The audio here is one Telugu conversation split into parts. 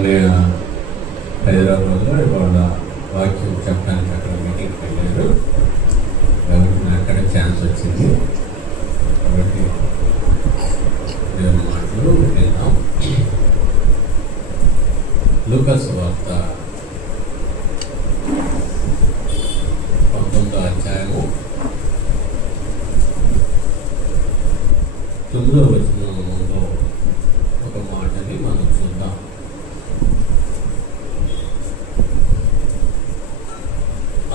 అన్నయ్య హైదరాబాద్లో ఇవాళ వాక్యం చెప్పడానికి అక్కడ మీటింగ్కి వెళ్ళారు కాబట్టి నాకు అక్కడ ఛాన్స్ వచ్చింది. కాబట్టి దేవుని మాటలు విన్నాం. లూకా సువార్త 19వ అధ్యాయము 9వ వచనంలో ఒక మాటని మనం చూద్దాం.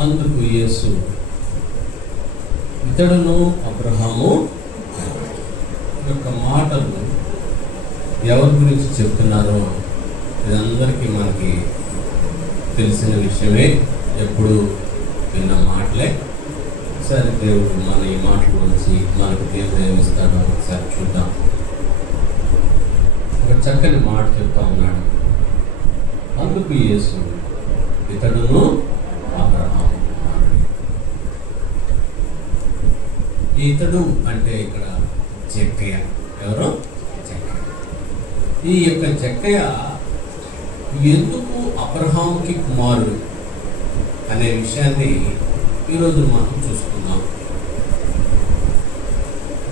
అందుకు యేసు ఇతడును అబ్రహాము యొక్క మాటలు ఎవరి గురించి చెప్తున్నారో ఇదందరికీ మనకి తెలిసిన విషయమే, ఎప్పుడు విన్న మాటలే. ఒకసారి దేవుడు మన ఈ మాటల గురించి మనకు దేవుడు ఏమిస్తాడో ఒకసారి చూద్దాం. ఒక చక్కని మాట చెప్తా ఉన్నాడు. అందుకు యేసు ఇతడును అబ్రహాము. ఇతడు అంటే ఇక్కడ జక్కయ్య. ఎవరు? జక్కయ్య. ఈ యొక్క జక్కయ్య ఎందుకు అబ్రహాముకి కుమారుడు అనే విషయాన్ని ఈరోజు మనం చూసుకుందాం.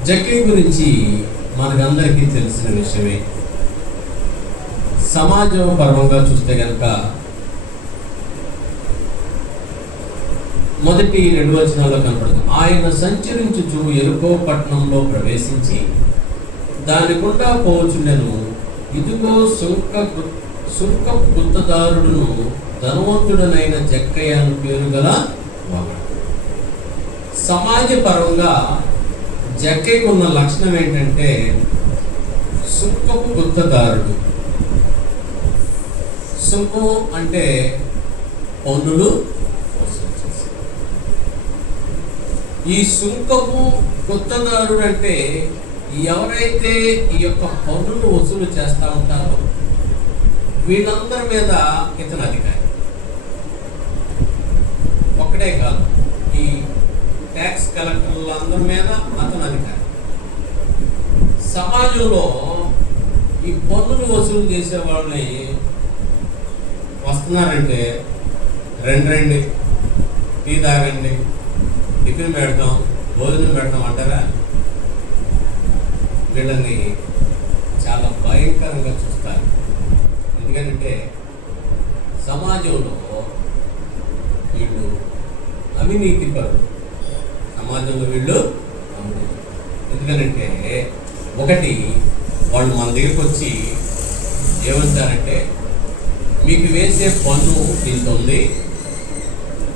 జక్కయ్య గురించి మనకందరికీ తెలిసిన విషయమే. సమాజం పరంగా చూస్తే కనుక మొదటి 2 వచనాల్లో కనపడుతుంది. ఆయన సంచరించుచు ఎరుకో పట్టణంలో ప్రవేశించి దాని గుండా పోవచ్చుండెను. ఇదిగో సుంక గుత్తదారుడును ధనవంతుడనైన జక్కయ్య అని పేరు గల వాడు. సమాజ పరంగా జక్కయ్యకు ఉన్న లక్షణం ఏంటంటే సుంకపు గుత్తదారుడు. సుంకం అంటే పన్నులు. ఈ సుంకపు గుత్తదారుడు అంటే ఎవరైతే ఈ యొక్క పన్నులు వసూలు చేస్తూ ఉంటారో వీళ్ళందరి మీద ఇతను అధికారి. ఒక్కడే కాదు, ఈ ట్యాక్స్ కలెక్టర్లందరి మీద అతను అధికారి. సమాజంలో ఈ పన్నులు వసూలు చేసే వాళ్ళని వస్తున్నారంటే రండి టీ తాగండి, టిఫిన్ పెడతాం, భోజనం పెడతాం అంటారా? వీళ్ళని చాలా భయంకరంగా చూస్తారు. ఎందుకంటే సమాజంలో వీళ్ళు అవినీతి పరులు. సమాజంలో వీళ్ళు ఎందుకంటే ఒకటి, వాళ్ళు మన దగ్గరికి వచ్చి ఏమంటారంటే మీకు వేసే పన్ను ఇంత ఉంది,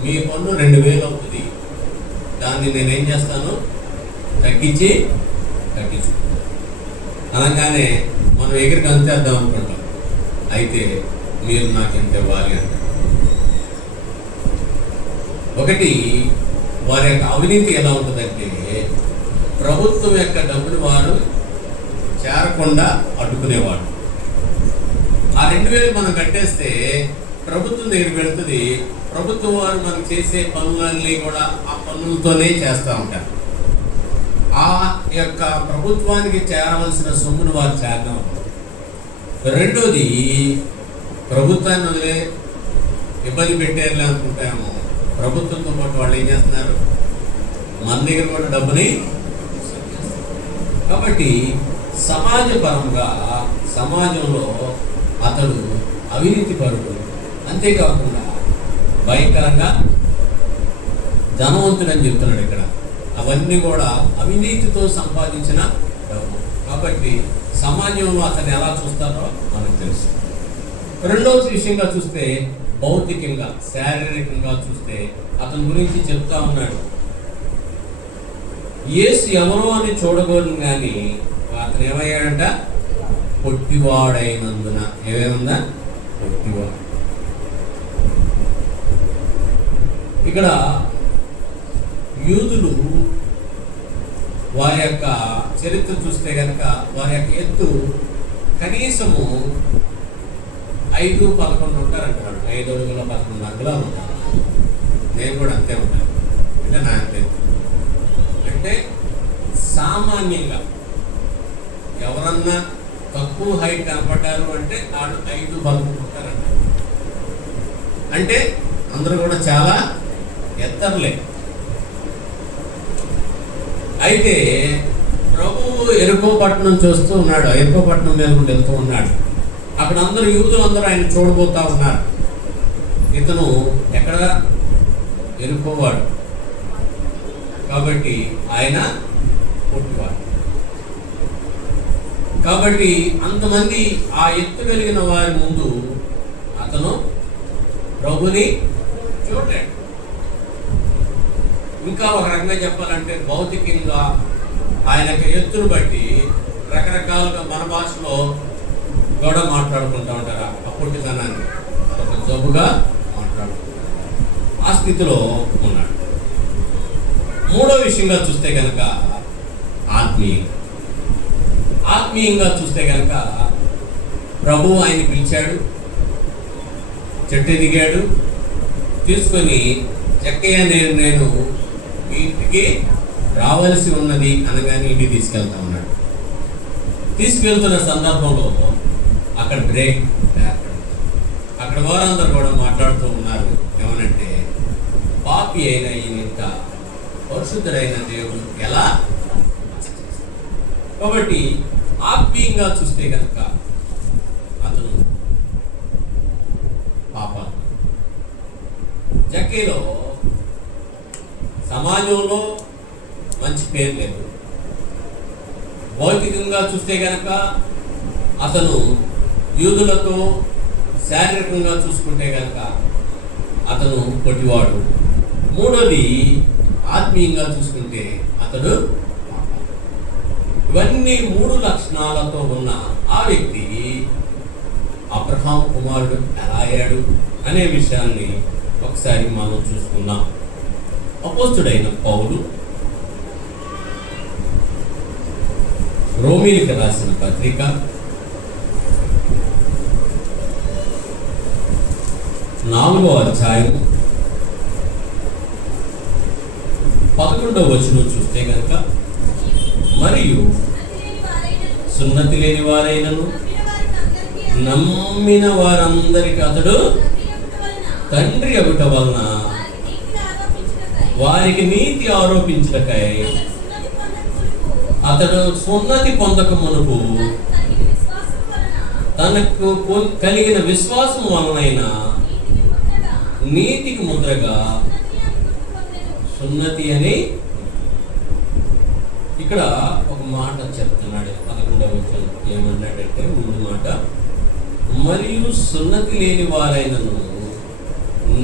మీ పన్ను 2000 అవుతుంది, దాన్ని నేనేం చేస్తాను తగ్గించు అనగానే మనం ఎగిరికి అంతేద్దాం అనుకుంటాం. అయితే మీరు నాకు ఎంత ఇవ్వాలి అంటారు. ఒకటి, వారి యొక్క అవినీతి ఎలా ఉంటుందంటే ప్రభుత్వం యొక్క డబ్బులు వారు చేరకుండా అడ్డుకునేవాడు. ఆ 2000 మనం కట్టేస్తే ప్రభుత్వం దగ్గరికి వెళ్తుంది. ప్రభుత్వం వారు మనకు చేసే పనులన్నీ కూడా ఆ పనులతోనే చేస్తూ ఉంటారు. ఆ యొక్క ప్రభుత్వానికి చేరవలసిన సొమ్మును వారు చేరడం. రెండోది, ప్రభుత్వాన్ని వదిలే ఇబ్బంది పెట్టారులే అనుకుంటాము. ప్రభుత్వంతో పాటు వాళ్ళు ఏం చేస్తున్నారు, మన దగ్గర కూడా డబ్బుని. కాబట్టి సమాజ పరంగా సమాజంలో అతడు అవినీతి పరుడు. అంతేకాకుండా భయంకరంగా ధనవంతుడని చెప్తున్నాడు ఇక్కడ. అవన్నీ కూడా అవినీతితో సంపాదించిన డబ్బు. కాబట్టి సమాజంలో అతన్ని ఎలా చూస్తారో మనకు తెలుసు. రెండవ విషయంగా చూస్తే భౌతికంగా శారీరకంగా చూస్తే అతని గురించి చెప్తా ఉన్నాడు. యేసు ఎవరో అని చూడకూడదు కానీ అతను ఏమయ్యాడంట, పొట్టివాడైనందున. ఏమేముందా? పొట్టివాడు. ఇక్కడ యూదులు వారి యొక్క చరిత్ర చూస్తే కనుక వారి యొక్క ఎత్తు కనీసము 5-11 ఉంటారంటారు. 5 అడుగుల 11 అంగుళాలు ఉంటారు. నేను కూడా అంతే ఉంటాను. అంటే నా అంతే. అంటే సామాన్యంగా ఎవరన్నా తక్కువ హైట్ కనపడ్డారు అంటే వాళ్ళు 5 బల్బు ఉంటారంట. అంటే అందరూ కూడా చాలా ఎత్తర్లే. అయితే ప్రభువు ఎరుకో పట్టణం చూస్తూ ఉన్నాడు. ఎరుకో పట్టణం మీద నుండి వెళ్తూ ఉన్నాడు. అక్కడ అందరూ యూదులందరూ ఆయన చూడబోతా ఉన్నారు. ఇతను ఎక్కడ ఎరుకోవాడు కాబట్టి ఆయన పుట్టివాడు. కాబట్టి అంతమంది ఆ ఎత్తు కలిగిన వారి ముందు అతను ప్రభుని చూడలేడు. ఇంకా ఒక రకంగా చెప్పాలంటే భౌతికంగా ఆయన ఎత్తును బట్టి రకరకాలుగా మన భాషలో కూడా మాట్లాడుకుంటూ ఉంటారు. ఆ పుట్టితనాన్ని ఒక జబ్బుగా మాట్లాడుకుంటారు. ఆ స్థితిలో ఉన్నాడు. మూడో విషయంగా చూస్తే కనుక ఆత్మీయంగా చూస్తే కనుక ప్రభువు ఆయన పిలిచాడు, చెట్టు దిగాడు, తీసుకొని చెక్కయ్య నేను మీ ఇంటికి రావాల్సి ఉన్నది అనగానే ఇంటికి తీసుకెళ్తా ఉన్నాడు. తీసుకెళ్తున్న సందర్భంలో అక్కడ బ్రేక్, అక్కడ వారందరూ కూడా మాట్లాడుతూ ఉన్నారు. ఏమనంటే పాపి అయిన ఈయన పరిశుద్ధుడైన దేవుడు ఎలా. కాబట్టి ఆత్మీయంగా చూస్తే కనుక అతను పాపాత్మ. జక్కీలో సమాజంలో మంచి పేరు లేదు. భౌతికంగా చూస్తే కనుక అతను యూదులతో శారీరకంగా చూసుకుంటే కనుక అతను పొట్టివాడు. మూడోది ఆత్మీయంగా చూసుకుంటే అతడు. ఇవన్నీ 3 లక్షణాలతో ఉన్న ఆ వ్యక్తి అబ్రహాం కుమారుడు ఎలా అయ్యాడు అనే విషయాన్ని ఒకసారి మనం చూసుకుందాం. అపోస్తుడైన పౌలు రోమీలకు రాసిన పత్రిక 4వ అధ్యాయం 11వ వచనం చూస్తే కనుక, మరియు సున్నతి లేని వారైనను నమ్మిన వారందరికి అతడు తండ్రి అగుట వలన వారికి నీతి ఆరోపించుటకై అతడు సున్నతి పొందక మునుపు తనకు కలిగిన విశ్వాసం వలనైనా నీతికి ముద్రగా సున్నతి అని ఇక్కడ ఒక మాట చెప్తున్నాడు. 11వ వచనం ఏమన్నాడంటే, ముందు మాట, మరియు సున్నతి లేని వారైనను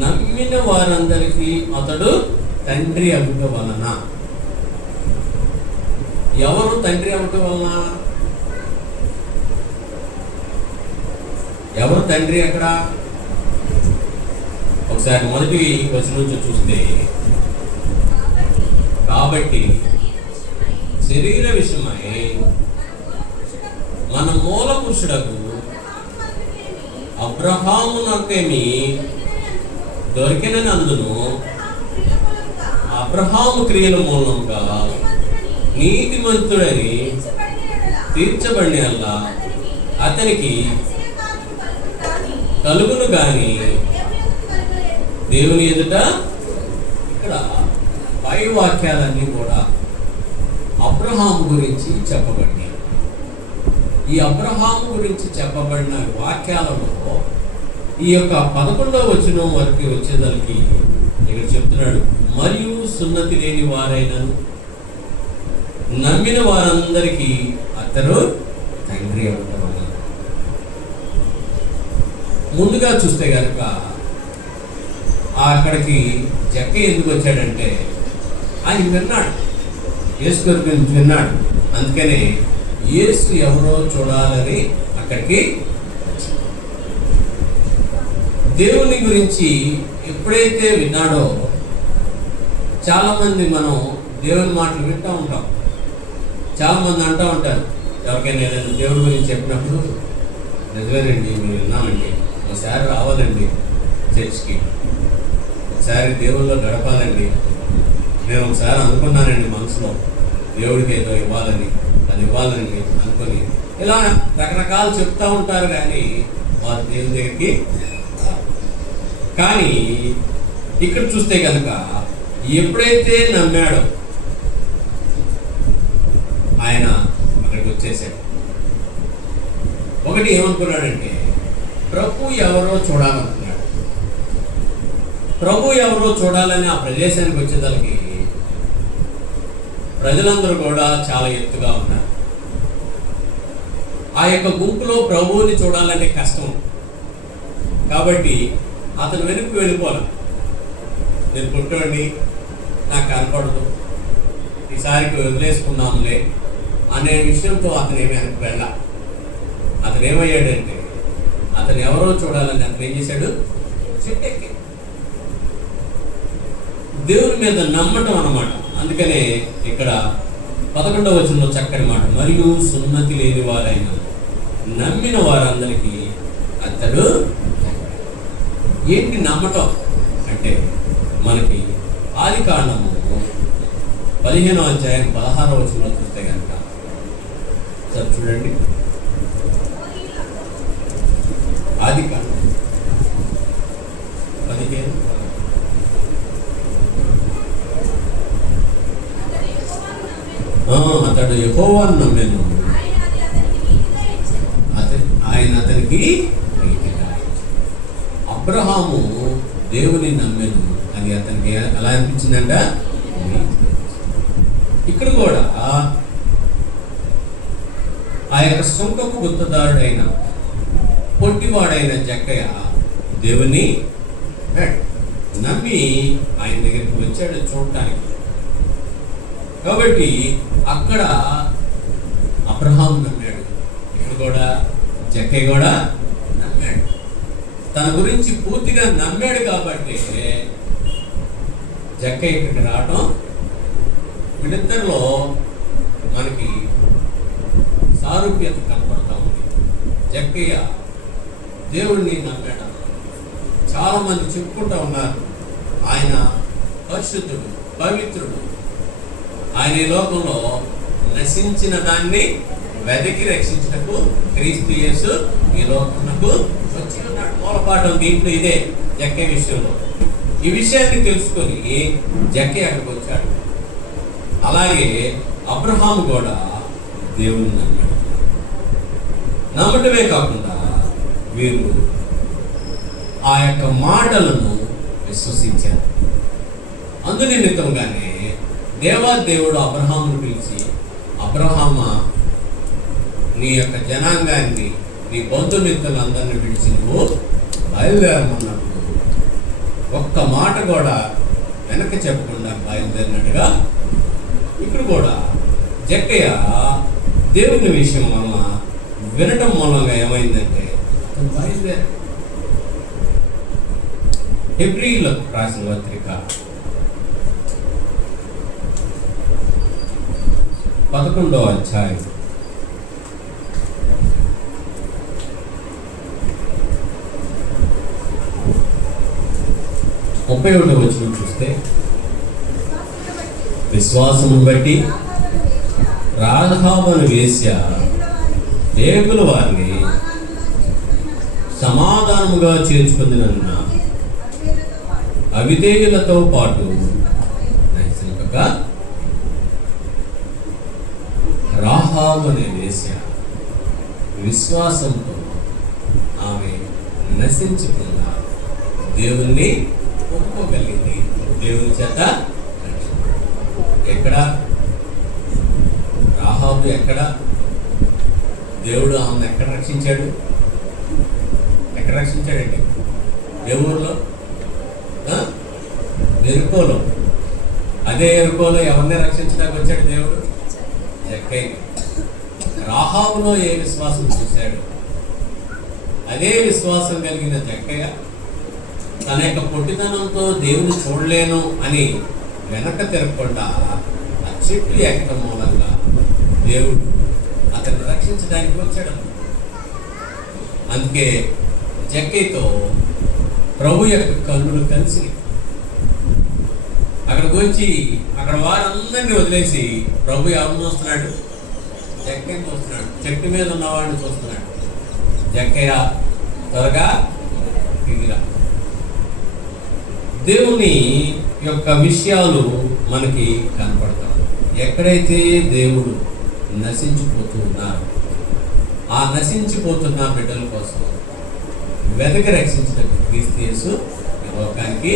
నమ్మిన వారందరికీ అతడు తండ్రి అగుట వలన. ఎవరు తండ్రి అగుట వలన? ఎవరు తండ్రి? అక్కడ ఒకసారి మొదటి వచనం నుంచి చూస్తే, కాబట్టి శరీర విషయమై మన మూల పురుషుడకు అబ్రహామునకేమి దొరికినందును అబ్రహాము క్రియల మూలంగా నీతిమంతుడని తీర్చబడిన అతనికి కలుగును గాని దేవుని ఎదుట. ఇక్కడ పై వాక్యాలన్నీ కూడా అబ్రహాము గురించి చెప్పబడినాయి. ఈ అబ్రహాము గురించి చెప్పబడిన వాక్యాలలో ఈ యొక్క 11వ వచనం వరకు వచ్చేదానికి ఇక్కడ చెప్తున్నాడు, మరియు సున్నతి లేని వారైనను నమ్మిన వారందరికీ అతను తండ్రి అవుతారు. ముందుగా చూస్తే కనుక అక్కడికి జక్క ఎందుకు వచ్చాడంటే, ఆయన విన్నాడు, యేసు గురించి విన్నాడు. అందుకనే యేసు ఎవరో చూడాలని అక్కడికి దేవుని గురించి ఎప్పుడైతే విన్నాడో, చాలామంది మనం దేవుని మాటలు వింటూ ఉంటాం. చాలామంది అంటూ ఉంటారు, ఎవరికైనా ఏదైనా దేవుడి గురించి చెప్పినప్పుడు, నిజమేనండి మీరు విన్నామండి, ఒకసారి రావాలండి చర్చ్కి, ఒకసారి దేవుల్లో గడపాలండి, నేను ఒకసారి అనుకున్నానండి మనసులో దేవుడికి ఏదో ఇవ్వాలని, అది ఇవ్వాలండి అనుకొని ఇలా రకరకాలు చెప్తూ ఉంటారు, కానీ వారు దేవుని దగ్గరికి. కానీ ఇక్కడ చూస్తే కనుక ఎప్పుడైతే నమ్మాడో ఆయన అక్కడికి వచ్చేసాడు. ఒకటి ఏమనుకున్నాడంటే, ప్రభు ఎవరో చూడాలనుకున్నాడు. ప్రభు ఎవరో చూడాలని ఆ ప్రదేశానికి వచ్చేదానికి ప్రజలందరూ కూడా చాలా ఎత్తుగా ఉన్నారు. ఆ యొక్క గుంపులో ప్రభువుని చూడాలంటే కష్టం. కాబట్టి అతను వెనక్కి వెళ్ళిపోవాలి. నేను పుట్టండి, నాకు కనపడదు, ఈసారికి వదిలేసుకున్నాములే అనే విషయంతో అతను ఏమి వెనక్కి వెళ్ళా. అతను ఏమయ్యాడంటే, అతను ఎవరో చూడాలని అతను ఏం చేశాడు, చెట్టెక్కి దేవుని మీద నమ్మటం అన్నమాట. అందుకనే ఇక్కడ 11వ వచనంలో చక్కని మాట, మరియు సున్నతి లేని వారైన నమ్మిన వారందరికీ అతడు. ఏంటి నమ్మటం అంటే, మనకి ఆదికాండము 15వ అధ్యాయం 16వ వచనంలో చూస్తే కనుక సార్ చూడండి. ఆదికాండం 15 అతడు యెహోవాను నమ్మెను, ఆయన అతనికి. అబ్రహాము దేవుని నమ్మెను, అది అతనికి ఎలా అనిపించిందంట. ఇక్కడ కూడా ఆ యొక్క సుంకపు గుత్తదారుడైన పొట్టివాడైన జక్కయ్య దేవుని నమ్మి ఆయన దగ్గరికి వచ్చాడు చూడటానికి. కాబట్టి అక్కడ అబ్రహాము నమ్మాడు, ఇక్కడ కూడా జక్కయ్య కూడా నమ్మాడు. తన గురించి పూర్తిగా నమ్మాడు కాబట్టి జక్కయ్య ఇక్కడికి రావటం. వీళ్ళిద్దరిలో మనకి సారూప్యత కనపడతా ఉంది. జక్కయ్య దేవుడిని నమ్మాడు. చాలా మంది చెప్పుకుంటూ ఉన్నారు, ఆయన పరిశుద్ధుడు, పవిత్రుడు, ఆయన ఈ లోకంలో నశించిన దాన్ని వెదకి రక్షించటకు క్రీస్తు యేసు ఈ లోకమునకు వచ్చి ఉన్నాడు. మూలపాఠం దీంట్లో ఇదే జక్కయ్య విషయంలో. ఈ విషయాన్ని తెలుసుకొని జక్కయ్య అక్కడికి వచ్చాడు. అలాగే అబ్రహాము కూడా దేవుని నమ్మాడు. నమ్మటమే కాకుండా వీరు ఆ యొక్క మాటలను విశ్వసించారు. అందు నిమిత్తంగానే దేవాదేవుడు అబ్రహామును పిలిచి, అబ్రహామా, నీ యొక్క జనాంగాన్ని, నీ బంధుమిత్రులందరినీ పిలిచి నువ్వు బయలుదేరమన్నప్పుడు ఒక్క మాట కూడా వెనక్కి చెప్పకుండా బయలుదేరినట్టుగా ఇక్కడ కూడా జక్కయ్య దేవుని విషయం వలన వినటం మూలంగా ఏమైందంటే బయలుదేరి. హెబ్రీయులకు రాసిన పత్రిక 11వ అధ్యాయం 31వ వచనం చూస్తే, విశ్వాసమును బట్టి రాహాబను వేశ్య దేవుల వారిని సమాధానముగా చేర్చుకుందినన్న అవిధేయులతో పాటు రాహాబు అనే వేశ్య విశ్వాసంతో ఆమె నశించకుండా దేవుణ్ణి ఒప్పుకోగలిగింది. దేవుని చేత ఎక్కడ రాహాబు, ఎక్కడ దేవుడు ఆమెను ఎక్కడ రక్షించాడు? ఎక్కడ రక్షించాడండి? ఏ ఊర్లో? ఎరుకోలో. అదే ఎరుకోలో ఎవరిని రక్షించడానికి వచ్చాడు దేవుడు? జక్కయ్యని. రాహాబులో ఏ విశ్వాసం చూశాడు, అదే విశ్వాసం కలిగిన జక్కయ్య తన యొక్క పొట్టితనంతో దేవుని చూడలేను అని వెనక తిరగకుండా ఆ చెట్లు ఎక్కడం మూలంగా దేవుడు అతన్ని రక్షించడానికి వచ్చాడు. అందుకే జక్కయ్యతో ప్రభు యొక్క కన్నులు కలిసి అక్కడికి వచ్చి అక్కడ వారందరినీ వదిలేసి ప్రభు ఎవరిని వస్తున్నాడు? జక్కయ్యని చూస్తున్నాడు, చెట్టు మీద ఉన్నవాడిని చూస్తున్నాడు. జక్కయ్య త్వరగా దిగిరా. దేవుని యొక్క విషయాలు మనకి కనపడతాయి. ఎక్కడైతే దేవుడు నశించిపోతూ ఉన్నారు, ఆ నశించిపోతున్న బిడ్డల కోసం వెదకి రక్షించిన క్రీస్తు యేసు ఈ లోకానికి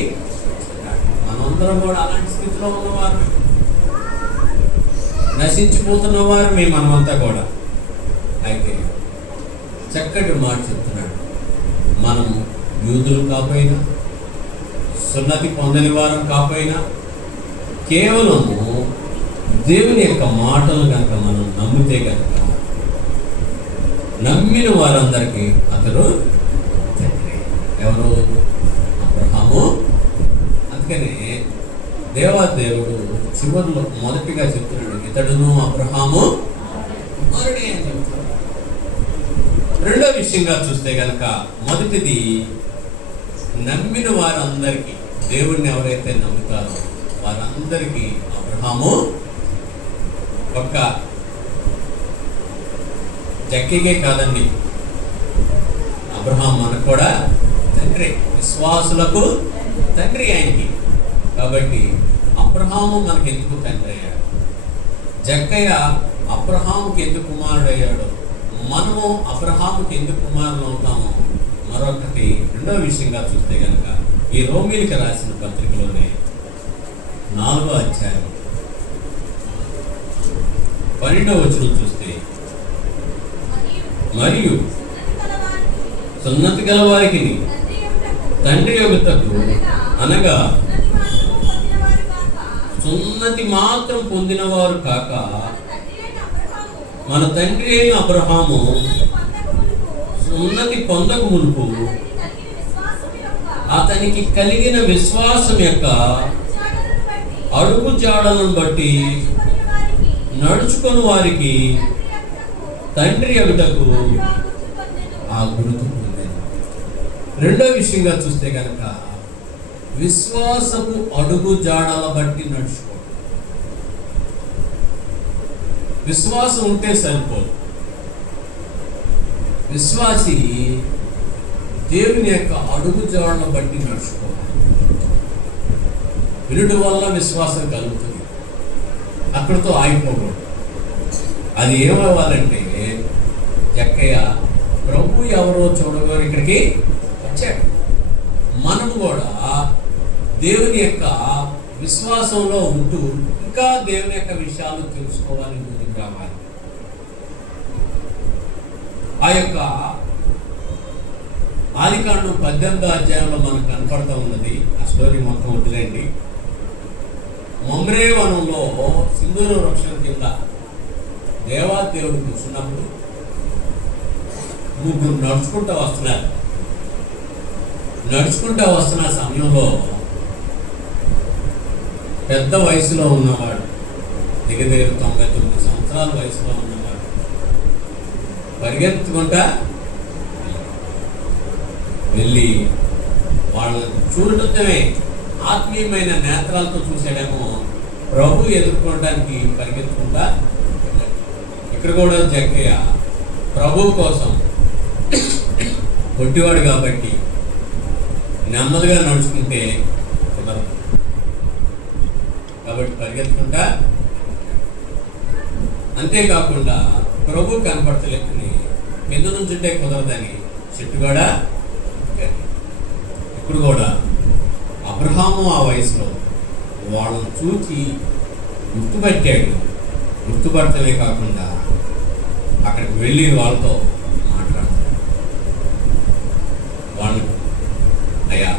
వచ్చాడు. మనందరం కూడా అలాంటి స్థితిలో ఉన్నవారు, నశించిపోతున్న వారు మనమంతా కూడా. అయితే చక్కటి మాట చెప్తున్నాడు, మనం యూదులు కాకపోయినా, సున్నతి పొందని వారం కాకపోయినా, కేవలము దేవుని యొక్క మాటలు కనుక మనం నమ్మితే కనుక నమ్మిన వారందరికీ అతడు తండ్రి. ఎవరు? అబ్రహాము. అందుకని దేవాదేవుడు చివరిలో మొదటిగా చెప్తున్నాడు, ఇతడును అబ్రహాము కుమారుడే అని చెప్తున్నాడు. రెండో విషయంగా చూస్తే కనుక మొదటిది, నమ్మిన వారందరికీ, దేవుణ్ణి ఎవరైతే నమ్ముతారో వారందరికీ అబ్రహాము ఒక్క జక్కీకే కాదండి, అబ్రహాం మనకు కూడా తండ్రి, విశ్వాసులకు తండ్రి ఆయనకి. కాబట్టి అబ్రహాము మనకి ఎందుకు తండ్రి అయ్యాడు, జక్కయ్య అబ్రహాముకి ఎందుకు కుమారుడు అయ్యాడు, మనము అబ్రహాముకి ఎందుకు కుమారులు అవుతాము. మరొకటి రెండో విషయంగా చూస్తే కనుక ఈ రోమీలికి రాసిన పత్రికలోనే 4వ అధ్యాయం 12వ వచనం చూస్తే, మరియు సున్నతి గల వారికి తండ్రి యొక్కకు, అనగా సున్నతి మాత్రం పొందినవారు కాక మన తండ్రి అయిన అబ్రహాము సున్నతి పొందక మునుపు అతనికి కలిగిన విశ్వాసం యొక్క అడుగు జాడలను బట్టి నడుచుకుని వారికి తండ్రి యొక్కకు ఆ గుర్తు పొందేది. రెండో విషయంగా చూస్తే కనుక విశ్వాసపు అడుగు జాడల బట్టి నడుచుకో. విశ్వాసం ఉంటే సరిపోదు. విశ్వాసి దేవుని యొక్క అడుగు జాడలను బట్టి నడుచుకోవాలి. వినుడు వల్ల విశ్వాసం కలుగుతుంది, అక్కడితో ఆగిపోకూడదు. అది ఏమవ్వాలంటే, జక్కయ్య ప్రభు ఎవరో చూడగారు ఇక్కడికి వచ్చాడు. మనం కూడా దేవుని యొక్క విశ్వాసంలో ఉంటూ ఇంకా దేవుని యొక్క విషయాలు తెలుసుకోవాలి, ముందుకు రావాలి. ఆ యొక్క ఆదికాండం 18వ అధ్యాయంలో మనకు కనపడుతూ ఉన్నది. ఆ స్టోరీ మొత్తం వదిలేండి. మమ్రే వనంలో సింధూర వృక్షం కింద దేవాదేవుడు కూర్చున్నప్పుడు ముగ్గురు నడుచుకుంటూ వస్తున్నారు. నడుచుకుంటూ వస్తున్న సమయంలో పెద్ద వయసులో ఉన్నవాడు, దగ్గర 99 సంవత్సరాల వయసులో ఉన్నవాడు పరిగెత్తుకుంటా వెళ్ళి వాళ్ళని చూడటమే ఆత్మీయమైన నేత్రాలతో చూసాడేమో, ప్రభు ఎదుర్కోవడానికి పరిగెత్తుకుంటా. ఇక్కడ కూడా జక్కయ్య ప్రభు కోసం కొట్టివాడు కాబట్టి నెమ్మదిగా నడుచుకుంటే కుదరదు, కాబట్టి పరిగెత్తుకుంటా. అంతేకాకుండా ప్రభు కనపడతలేదని కింద నుంచుంటే కుదరదని చెట్టు కూడా. ఇప్పుడు కూడా అబ్రహాము ఆ వయసులో వాళ్ళని చూచి గుర్తుపట్టాడు. గుర్తుపట్టలే కాకుండా అక్కడికి వెళ్ళి వాళ్ళతో మాట్లాడతాడు. వాళ్ళు, అయ్యా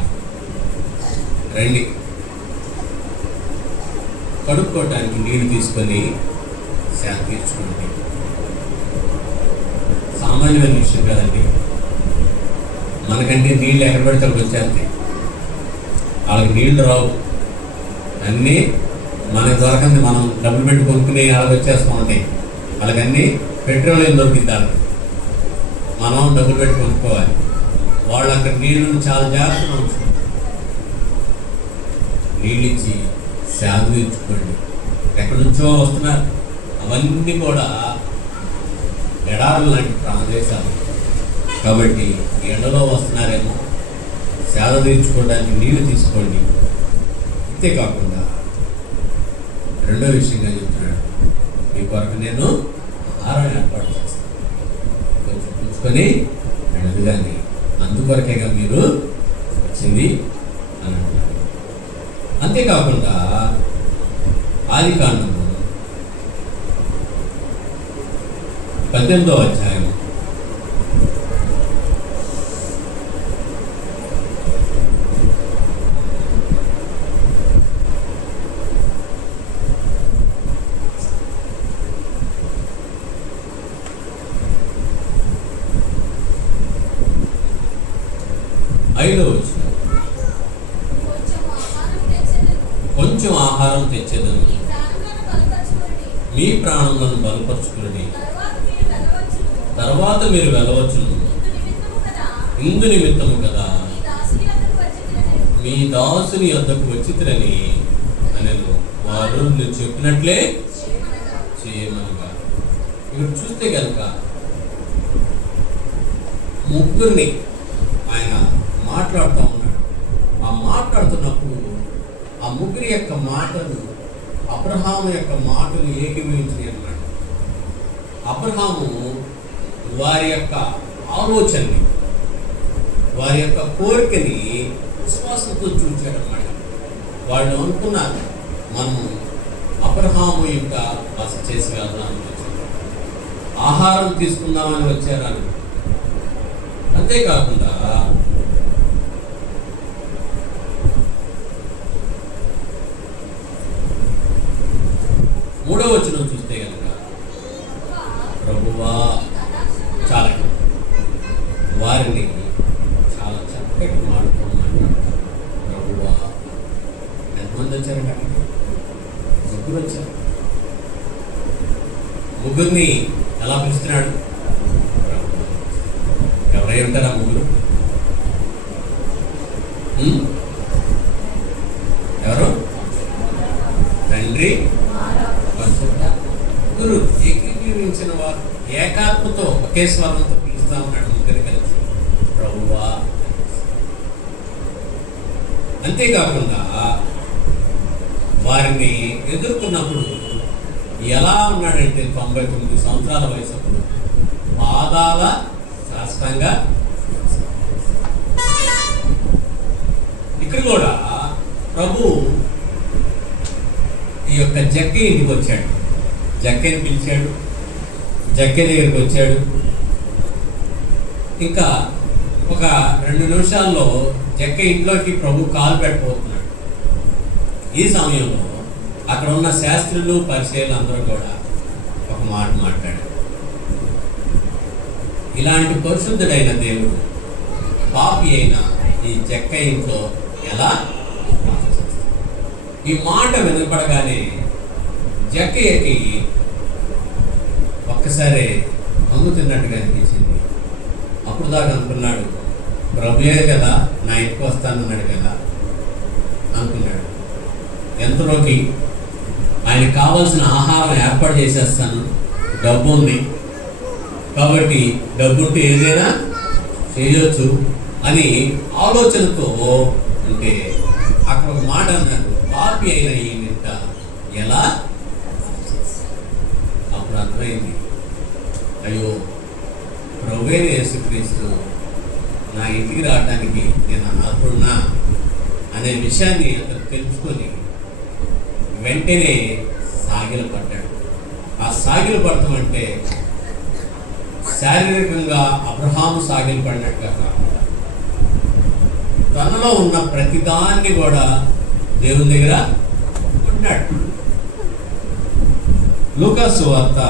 రండి, కడుక్కోవటానికి నీళ్ళు తీసుకొని శాంతి తీర్చుకోండి. సామాన్యమైన విషయం కదండి. మనకంటే నీళ్ళు ఎక్కడ పడితే అక్కడ వచ్చేస్తాయి. వాళ్ళకి నీళ్లు రావు, అన్నీ మనకు దొరకంది మనం డబ్బులు పెట్టి కొనుక్కుని వాళ్ళకి వచ్చేస్తూ ఉంటాయి. వాళ్ళకన్నీ పెట్రోలియం దొరికిద్దారు, మనం డబ్బులు పెట్టి కొనుక్కోవాలి. వాళ్ళు అక్కడ నీళ్ళను చాలా జాగ్రత్తగా ఉంచుకుంటారు. నీళ్ళు ఇచ్చి శాంతి తీర్చుకోండి. ఎక్కడి నుంచో వస్తున్నారు. అవన్నీ కూడా ఎడారులు లాంటి ప్రదేశాలు. కాబట్టి ఎండలో వస్తున్నారేమో, సేద తీర్చుకోవడానికి నీళ్లు తీసుకోండి. అంతేకాకుండా రెండో విషయంగా చెప్తున్నాడు, మీ కొరకు నేను ఆహారం ఏర్పాటు చేస్తాను, కొంచెం పుచ్చుకొని వెళ్ళదు కానీ అందుకొరకేగా మీరు వచ్చింది అని అంటున్నాడు. అంతేకాకుండా ఆదికాండము 18వ అధ్యాయం 5వ వచనం, కొంచెం ఆహారం తెచ్చేదను, మీ ప్రాణములను బలపరుచుకుని తర్వాత మీరు వెళ్ళవచ్చును. ఇందు నిమిత్తము కదా మీ దాసుని యొద్దకు వచ్చితిరని అనెను. వారు నువ్వు చెప్పినట్లే చేయమనగా. ఇక్కడ చూస్తే కనుక ముగ్గురిని ఆయన మాట్లాడుతూ ఉన్నాడు. ఆ మాట్లాడుతున్నప్పుడు ఆ ముగ్గురి యొక్క మాటలు అబ్రహాము యొక్క మాటలు ఏకీభవించినాయి అన్నాడు. అబ్రహాము వారి యొక్క ఆలోచనని, వారి యొక్క కోరికని విశ్వాసంతో చూచాడన్నమాట. వాళ్ళు అనుకున్నారు, మనము అబ్రహాము యొక్క బస చేసి వెళ్దామని వచ్చారు, ఆహారం తీసుకుందామని వచ్చారని. అంతేకాకుండా మూడవ వచనం చూస్తే కనుక, ప్రభువా, చాలా వారిని చాలా చక్కటి మాటతో మాట్లాడతారు. ప్రభువా, ఎంతమంది వచ్చారు? ముగ్గురు వచ్చారు. ముగ్గురిని ఎలా పిలుస్తున్నాడు? ఎవరై ఉంటారా ముగ్గురు? ఎవరు? తండ్రి, ముగ్గురు ఏకీభవించిన వారు, ఏకాత్మతో ఒకే స్వరంతో పిలుస్తా ఉన్నాడు ముగ్గురు కలిసి, ప్రభువా. అంతేకాకుండా వారిని ఎదుర్కొన్నప్పుడు ఎలా ఉన్నాడంటే 99 సంవత్సరాల వయసు అప్పుడు పాదాల శాస్త్రంగా. ఇక్కడ కూడా ప్రభు ఈ యొక్క జక్కే ఇంటికి వచ్చాడు, జక్కేని పిలిచాడు, జక్కే దగ్గరికి వచ్చాడు. ఇంకా ఒక 2 నిమిషాల్లో జక్కే ఇంట్లోకి ప్రభు కాలు పెట్టబోతున్నాడు. ఈ సమయంలో అక్కడ ఉన్న శాస్త్రులు, పరిచయాలు అందరూ కూడా ఒక మాట మాట్లాడారు. ఇలాంటి పరిశుద్ధుడైన దేవుడు పాపి అయిన ఈ జక్కే ఇంట్లో ఎలా? ఈ మాట వినపడగానే జక్కయ్యకి ఒక్కసారి పొంగుతున్నట్టుగా అనిపించింది. అప్పుడు దాకా అనుకున్నాడు, ప్రభుయే కదా నా ఇంటికి వస్తానన్నాడు కదా అనుకున్నాడు. ఎంతలోకి ఆయనకు కావాల్సిన ఆహారం ఏర్పాటు చేసేస్తాను, డబ్బు ఉంది కాబట్టి డబ్బుంటే ఏదైనా చేయొచ్చు అని ఆలోచనతో ఉంటే అక్కడ ఒక మాట అన్నాడు, పాపి అయిన ఈ నింట ఎలా? అప్పుడు అర్థమైంది, అయ్యో ప్రభువైన యేసుక్రీస్తు నా ఇంటికి రావడానికి నేను అర్హుడున్నా అనే విషయాన్ని అతను తెలుసుకొని వెంటనే సాగిలపడ్డాడు. ఆ సాగిలపడటం అంటే శారీరకంగా అబ్రహాము సాగిలపడినట్టుగా కాకుండా తనలో ఉన్న ప్రతిదాన్ని కూడా దేవుని దగ్గర ఉన్నాడు. లూకా సువార్త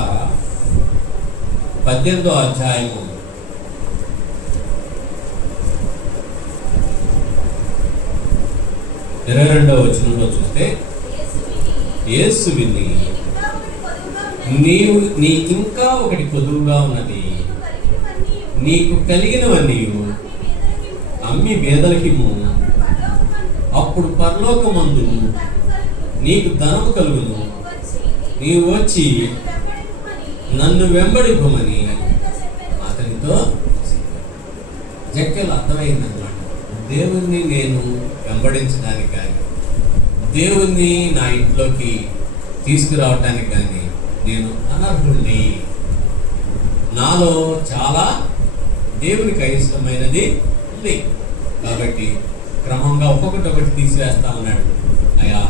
18వ అధ్యాయము 22వ వచనంలో చూస్తే, యేసు విని నీకింకా ఒకటి కొదువుగా ఉన్నది, నీకు కలిగినవన్నీ అమ్మి బేదలకిమ్ము, అప్పుడు పరలోకమందు నీకు ధనము కలుగును, నీవు వచ్చి నన్ను వెంబడింపమని ఎంతో జక్కేలు అర్థమైందన్నమాట. దేవుణ్ణి నేను వెంబడించడానికి కానీ, దేవుణ్ణి నా ఇంట్లోకి తీసుకురావటానికి కానీ నేను అనర్హుణ్ణి. నాలో చాలా దేవునికి అయిష్టమైనది ఉంది. కాబట్టి క్రమంగా ఒక్కొక్కటి తీసివేస్తా ఉన్నాడు. అయ్యా,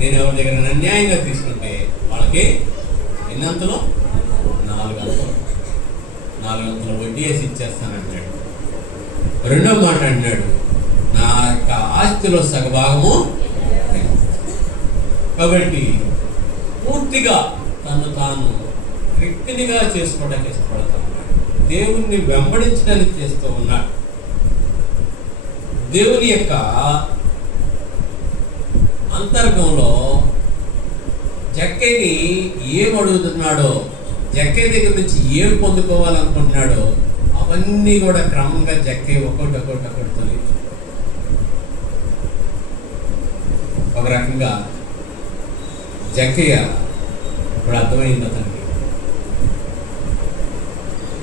నేను ఎవరి దగ్గర అన్యాయంగా తీసుకుంటే వాళ్ళకి ఎన్నంతలో 4 అంతలు వడ్డీ వేసి ఇచ్చేస్తానంటాడు. రెండో మాట అంటున్నాడు, నా యొక్క ఆస్తిలో సగభాగము. కాబట్టి పూర్తిగా తను తాను వ్యక్తినిగా చేసుకోవడానికి ఇష్టపడతా ఉన్నాడు. దేవుణ్ణి వెంబడించడానికి చేస్తూ ఉన్నాడు. దేవుని యొక్క అంతర్గంలో జక్కయ్యని ఏం అడుగుతున్నాడో, జక్కయ్య దగ్గర నుంచి ఏం పొందుకోవాలనుకుంటున్నాడో అవన్నీ కూడా క్రమంగా జక్కయ్య ఒక్కొక్కటితో ఒక రకంగా జక్కయ్య ఇప్పుడు అర్థమైంది అతనికి.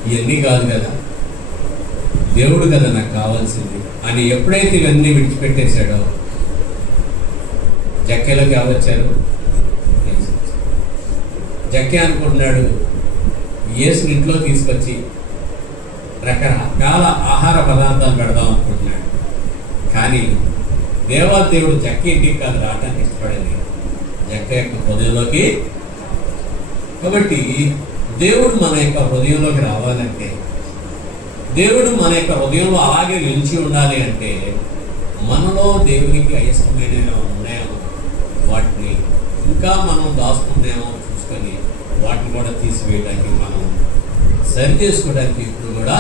ఇవన్నీ కాదు కదా, దేవుడు కదా నాకు కావాల్సింది అని ఎప్పుడైతే ఇవన్నీ విడిచిపెట్టేశాడో జక్కయ్యలోకి ఎవరొచ్చారు? జక్కయ్య అనుకుంటున్నాడు యేసుని ఇంట్లో తీసుకొచ్చి రకరకాల ఆహార పదార్థాలు పెడదాం అనుకుంటున్నాడు. కానీ దేవాదేవుడు జక్కయ్య ఇంటికి కాదు రావడానికి ఇష్టపడేది, జక్కయ్య యొక్క హృదయంలోకి. కాబట్టి దేవుడు మన యొక్క హృదయంలోకి రావాలంటే, దేవుడు మన యొక్క హృదయంలో అలాగే నిలిచి ఉండాలి అంటే, మనలో దేవునికి అయిష్టమైనవి ఉన్నాయేమో వాటిని ఇంకా మనం దాచుకున్నామో చూసుకొని వాటిని కూడా తీసివేయడానికి, మనం సరి చేసుకోవడానికి ఇప్పుడు కూడా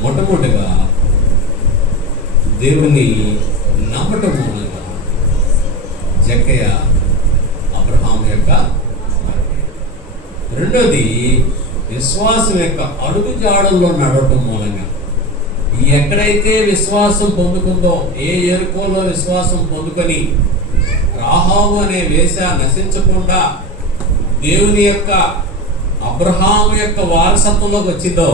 మొట్టమొదటిగా దేవుని నమ్మటం మూలంగా జక్కయ్య అబ్రహాము యొక్క, రెండోది విశ్వాసం యొక్క అడుగు జాడల్లో నడవటం మూలంగా. ఎక్కడైతే విశ్వాసం పొందుకుందో, ఏ ఎరుకోలో విశ్వాసం పొందుకొని రాహాబు అనే వేశ్య నశించకుండా దేవుని యొక్క అబ్రహాము యొక్క వారసత్వంలోకి వచ్చిందో,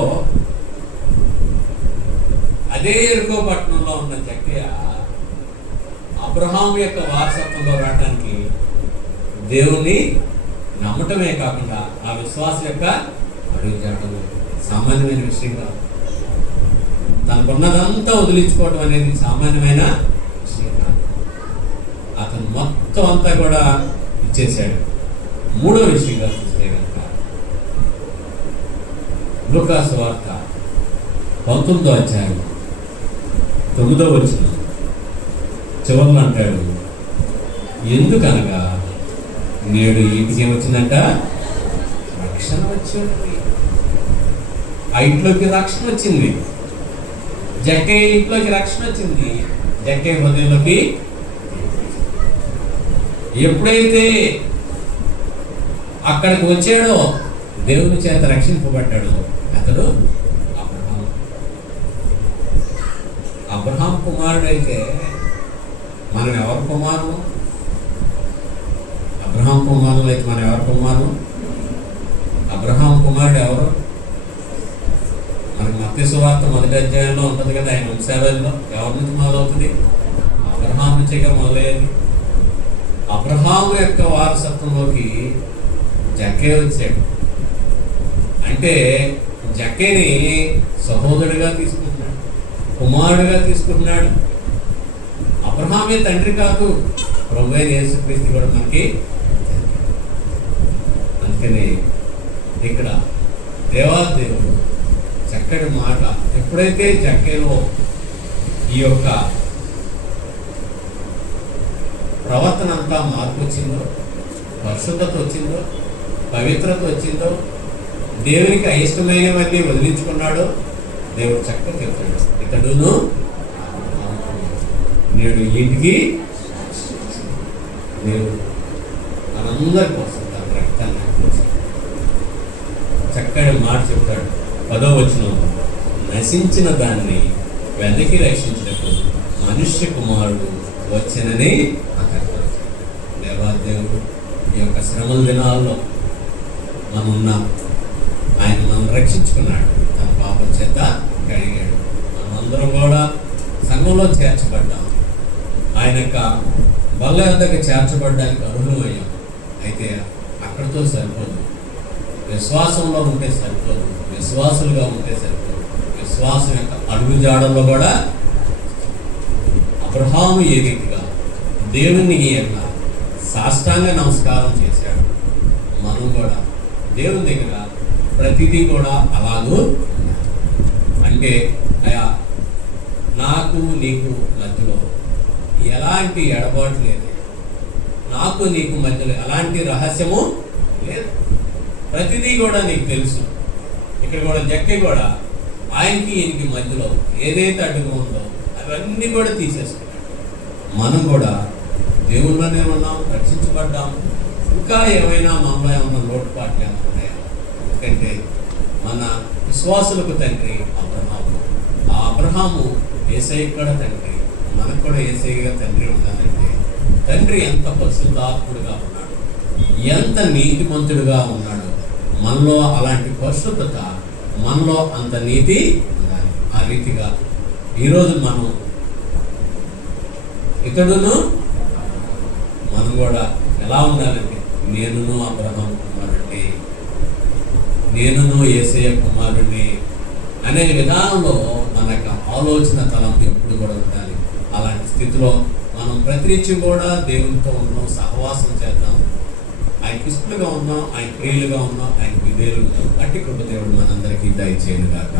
అదే ఎరుకో పట్టణంలో ఉన్న జక్కయ్య అబ్రహాము యొక్క వారసత్వంలో రావడానికి దేవుని నమ్మటమే కాకుండా ఆ విశ్వాసం యొక్క అడుగు చేయడం సామాన్యమైన విషయం కాదు. తనకున్నదంతా వదిలించుకోవడం అనేది సామాన్యమైన విషయం కాదు. అతను మొత్తం అంతా కూడా ఇచ్చేశాడు. మూడో విషయంగా చూస్తే కనుక లూకాసు వార్త 19వ అధ్యాయం 9వ వచనం చివరిలో అంటాడు, ఎందుకనగా నేడు ఇంటికి వచ్చిందంట రక్షణ వచ్చింది. ఆ ఇంట్లోకి రక్షణ వచ్చింది. జక్కయ్య ఇంట్లోకి రక్షణ వచ్చింది. జక్కయ్య హృదయంలోకి ఎప్పుడైతే అక్కడికి వచ్చాడో, దేవుని చేత రక్షింపబడ్డాడు. అతడు అబ్రహాం కుమారుడైతే మనం ఎవరు కుమారులు? అబ్రహాం కుమారులు అయితే మనం ఎవరు కుమారులు? అబ్రహాం కుమారుడు ఎవరు? మనకి మత్తయి సువార్త 1వ అధ్యాయంలో ఉంటుంది కదా, ఆయన వంశావళిలో ఎవరి నుంచి మొదలవుతుంది? అబ్రహాం నుంచిగా మొదలయ్యేది. అబ్రహాము యొక్క వారసత్వంలోకి జక్కయ్య వచ్చాడు. అంటే జక్కయ్యని సహోదరుడిగా తీసుకుంటున్నాడు, కుమారుడిగా తీసుకుంటున్నాడు. అబ్రహామే తండ్రి కాదు, ప్రభువైన యేసుక్రీస్తు కూడా మనకి. అందుకని ఇక్కడ దేవాదేవుడు చక్కటి మాట, ఎప్పుడైతే జక్కయ్యలో ఈ యొక్క ప్రవర్తన అంతా మార్పు వచ్చిందో, పరిశుద్ధత వచ్చిందో, పవిత్రత వచ్చిందో, దేవునికి అయిష్టమైనవన్నీ వదిలించుకున్నాడో, దేవుడు చక్కగా చెప్తాడు, ఇతడును నేడు ఇంటికి దేవుడు మనందరి కోసం తన రక్తాన్ని చక్కటి మాట చెప్తాడు. 10వ వచనం, నశించిన దాన్ని వెనక్కి రక్షించినప్పుడు మనుష్య కుమారుడు వచ్చినని దేవాదేవుడు ఈ యొక్క శ్రమల దినాల్లో మనం ఉన్నాం. ఆయన మనం రక్షించుకున్నాడు, తన పాపం చేత కడిగాడు. మనమందరం కూడా సంఘంలో చేర్చబడ్డాం, ఆయన యొక్క బల్ల యొద్దకు చేర్చబడ్డానికి అర్హులమయ్యాం. అయితే అక్కడితో సరిపోదు, విశ్వాసంలో ఉంటే సరిపోదు, విశ్వాసులుగా ఉంటే సరిపోదు. విశ్వాసం యొక్క అడుగుజాడల్లో కూడా అబ్రహాము ఏ రీతిగా దేవుని యొక్క సాష్టాంగ నమస్కారం చేశాడు, మనం కూడా దేవుని దగ్గర ప్రతిదీ కూడా అలాగూ అంటే అయా నాకు నీకు మధ్యలో ఎలాంటి ఎడబాటు లేదు, నాకు నీకు మధ్యలో ఎలాంటి రహస్యము లేదు, ప్రతిదీ కూడా నీకు తెలుసు. ఇక్కడ కూడా జక్కి కూడా ఆయనకి ఈయనకి మధ్యలో ఏదైతే అడ్డుగా ఉందో అవన్నీ కూడా తీసేసుకున్నాడు. మనం కూడా దేవుళ్ళనే ఉన్నాం, రక్షించబడ్డాం. ఇంకా ఏమైనా మనలో ఏమన్నా లోటుపాట్లు ఏమైనా ఉన్నాయా? ఎందుకంటే మన విశ్వాసులకు తండ్రి అబ్రహాము, ఆ అబ్రహాము యేసయ్య కూడా తండ్రి, మనకు కూడా యేసయ్యగా తండ్రి ఉండాలంటే తండ్రి ఎంత పరిశుద్ధాత్ముడుగా ఉన్నాడు, ఎంత నీతిమంతుడుగా ఉన్నాడు. మనలో అలాంటి పరిశుద్ధత, మనలో అంత నీతి ఉండాలి. ఆ రీతిగా ఈరోజు మనం ఇతడును మనం కూడా ఎలా ఉండాలంటే నేనును అబ్రహాము కుమారుడిని, నేనును యేసయ్య కుమారుడిని అనే విధానంలో మన యొక్క ఆలోచన తలంపు ఎప్పుడు కూడా ఉండాలి. అలాంటి స్థితిలో మనం ప్రతినిత్యం కూడా దేవునితో ఉన్నాం, సహవాసం చేద్దాం, ఆయన ఇష్టలుగా ఉన్నాం, ఆయన ప్రియులుగా ఉన్నాం, ఆయన విధేయులుగా. అట్టి కృప దేవుడు మనందరికీ దయచేయను గాక.